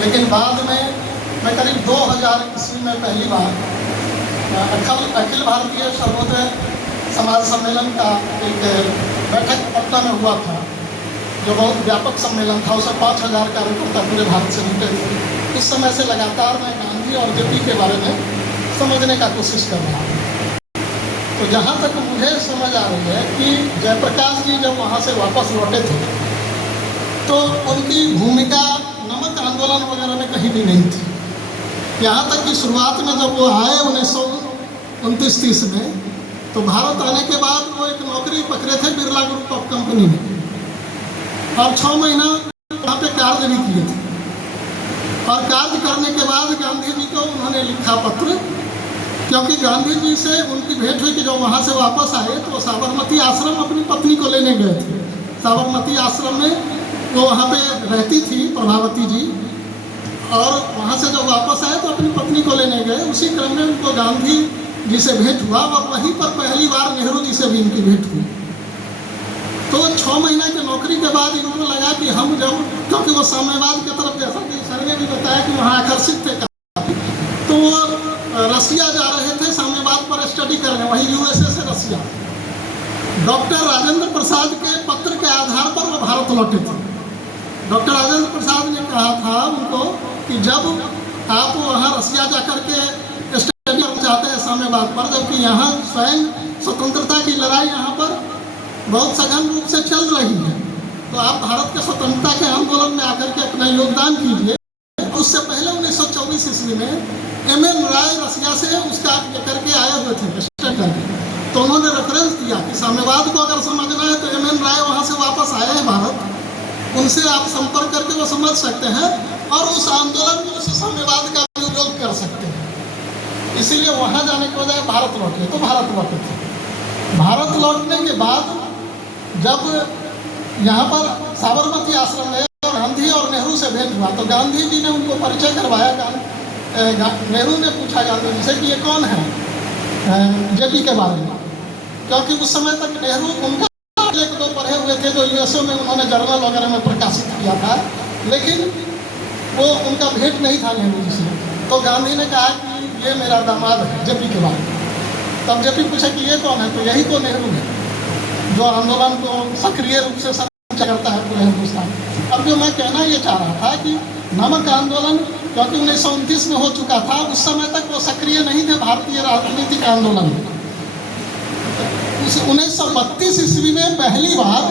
लेकिन बाद में मैं करीब 2000 ईस्वी में पहली बार अखिल भारतीय सर्वोदय समाज सम्मेलन का एक बैठक पटना में हुआ था, जो बहुत व्यापक सम्मेलन था। उसमें 5000 कार्यकर्ता पूरे भारत से जुटे थे। उस समय से लगातार मैं गांधी और जेपी के बारे में समझने का कोशिश कर रहा हूँ। तो जहाँ तक मुझे समझ आ रही है कि जयप्रकाश जी जब वहाँ से वापस लौटे थे तो उनकी भूमिका नमक आंदोलन वगैरह में कहीं भी नहीं थी। यहाँ तक कि शुरुआत में जब वो आए 1929-30 में, तो भारत आने के बाद वो एक नौकरी पकड़े थे बिरला ग्रुप ऑफ कंपनी में, और 6 महीना वहाँ पे कार्य भी किए थे। और कार्य करने के बाद गांधी जी को उन्होंने लिखा पत्र, क्योंकि गांधी जी से उनकी भेंट हुई कि जब वहाँ से वापस आए तो साबरमती आश्रम अपनी पत्नी को लेने गए थे। साबरमती आश्रम में वो वहाँ पे रहती थी प्रभावती जी, और वहाँ से जब वापस आए तो अपनी पत्नी को लेने गए। उसी क्रम में उनको गांधी जी से भेंट हुआ, और वहीं पर पहली बार नेहरू जी से भी इनकी भेंट हुई। तो 6 महीने की नौकरी के बाद इनको लगा कि हम जब, क्योंकि वो साम्यवाद की तरफ, जैसा कि सर ने भी बताया कि वहाँ आकर्षित थे काफी, तो वो रसिया जा रहे थे साम्यवाद पर स्टडी करने, वहीं यूएसए से रसिया। डॉक्टर राजेंद्र प्रसाद के पत्र के आधार पर वो भारत लौटे थे। डॉक्टर राजेंद्र प्रसाद ने कहा था उनको कि जब आप वहाँ रसिया जाकर के स्टडी करना चाहते हैं साम्यवाद पर, जबकि यहाँ स्वयं स्वतंत्रता की लड़ाई यहाँ पर बहुत सघन रूप से चल रही है, तो आप भारत के स्वतंत्रता के आंदोलन में आकर के अपना योगदान कीजिए। उससे पहले 1924 ईस्वी में एम.एन. राय रसिया से उसका करके आए हुए थे स्टडी करके, तो उन्होंने रेफरेंस दिया कि साम्यवाद को अगर समझना है तो एम.एन. राय वहाँ से वापस आए हैं भारत, उनसे आप संपर्क करके वो समझ सकते हैं और उस आंदोलन में उस साम्यवाद का भी उपयोग कर सकते हैं। इसीलिए वहाँ जाने के बजाय भारत लौटे, तो भारत लौटे थे। भारत लौटने के बाद जब यहाँ पर साबरमती आश्रम में गांधी और नेहरू से भेंट हुआ, तो गांधी जी ने उनको परिचय करवाया। नेहरू ने पूछा गांधी जी से कि ये कौन है, जेपी के बारे में, क्योंकि उस समय तक नेहरू उनका एक दो पढ़े हुए थे जो यूएसए में उन्होंने जर्नल वगैरह में प्रकाशित किया था, लेकिन वो उनका भेंट नहीं था नेहरू जी से। तो गांधी ने कहा कि ये मेरा दामाद है, जेपी के बारे में। तब जेपी पूछे कि ये कौन है, तो यही तो नेहरू है जो आंदोलन को सक्रिय रूप से संचालित करता है पूरे हिंदुस्तान। अब जो मैं कहना ये चाह रहा था कि नमक आंदोलन, क्योंकि 1929 में हो चुका था, उस समय तक वो सक्रिय नहीं थे भारतीय राजनीतिक आंदोलन में। 1932 ईस्वी में पहली बार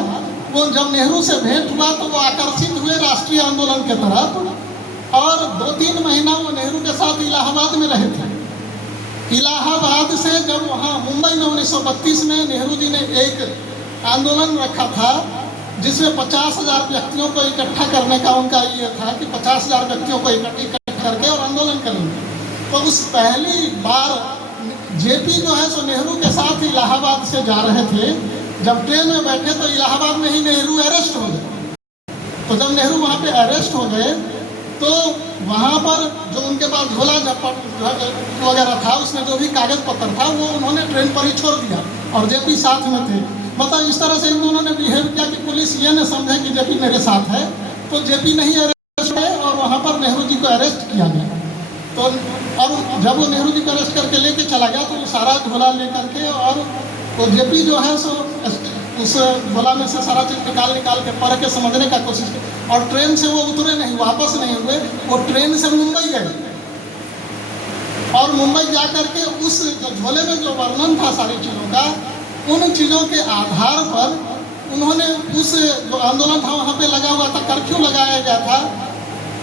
वो जब नेहरू से भेंट हुआ तो वो आकर्षित हुए राष्ट्रीय आंदोलन के तरफ, और 2-3 महीना वो नेहरू के साथ इलाहाबाद में रहे थे। इलाहाबाद से जब वहाँ मुंबई में 1932 में नेहरू जी ने एक आंदोलन रखा था जिसमें 50,000 व्यक्तियों को इकट्ठा करने का उनका ये था कि 50,000 व्यक्तियों को इकट्ठा करके और आंदोलन करेंगे। तो उस पहली बार जेपी जो है सो नेहरू के साथ इलाहाबाद से जा रहे थे। जब ट्रेन में बैठे तो इलाहाबाद में ही नेहरू अरेस्ट हो गए। तो जब नेहरू वहाँ पे अरेस्ट हो गए तो वहाँ पर जो उनके पास झोला वगैरह था, उसमें जो भी कागज पत्र था वो उन्होंने ट्रेन पर ही छोड़ दिया, और जेपी साथ में थे। मतलब इस तरह से उन्होंने बिहेव किया कि पुलिस ये न समझे कि जेपी मेरे साथ है। तो जेपी नहीं अरेस्ट है और वहाँ पर नेहरू जी को अरेस्ट किया गया। तो अब जब वो नेहरू जी को अरेस्ट करके लेके चला गया तो वो सारा झोला लेकर के, और वो जेपी जो है सो उस झोला में से सारा चीज़ निकाल के पढ़ के समझने का कोशिश की, और ट्रेन से वो उतरे नहीं, वापस नहीं हुए। वो ट्रेन से मुंबई गए, और मुंबई जा कर के उस झोले में जो वर्णन था सारी चीज़ों का, उन चीज़ों के आधार पर उन्होंने उस जो आंदोलन था वहाँ पे लगा हुआ था, कर्फ्यू लगाया गया था,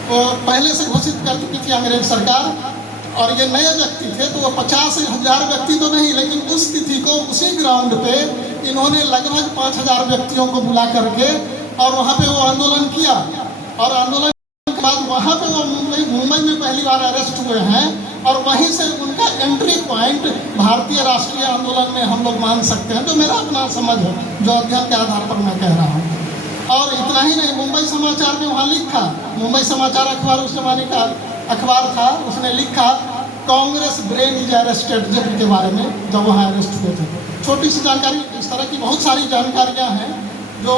वो पहले से घोषित कर चुकी थी अंग्रेज सरकार, और ये नए व्यक्ति थे तो वो 50,000 व्यक्ति तो नहीं, लेकिन उस तिथि को उसी ग्राउंड पे इन्होंने लगभग 5,000 व्यक्तियों को बुला करके और वहाँ पे वो आंदोलन किया। और आंदोलन के बाद वहाँ पे वो मुंबई में पहली बार अरेस्ट हुए हैं, और वहीं से उनका एंट्री पॉइंट भारतीय राष्ट्रीय आंदोलन में हम लोग मान सकते हैं। तो मेरा अपना समझ है जो अध्ययन के आधार पर मैं कह रहा हूँ। और इतना ही नहीं, मुंबई समाचार में वहाँ लिखा, मुंबई समाचार अखबार उस जमाने का अखबार था, उसने लिखा Congress brain is arrested, JP के बारे में जब वहाँ अरेस्ट हुए थे। छोटी सी जानकारी, इस तरह की बहुत सारी जानकारियाँ हैं जो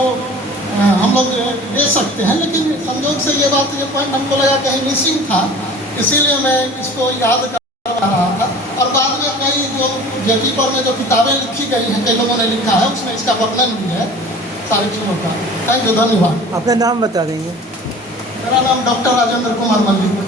हम लोग ले सकते हैं, लेकिन संयोग से ये पॉइंट हमको लगा कहीं मिसिंग था, इसीलिए मैं इसको याद कर रहा था। और बाद में कई जो जेपी पर में जो किताबें लिखी गई हैं, कई लोगों ने लिखा है, उसमें इसका वर्णन भी है सारी चीज़ों का। थैंक यू, धन्यवाद। अपना नाम बता देंगे? मेरा नाम डॉक्टर राजेंद्र कुमार मल्लिक।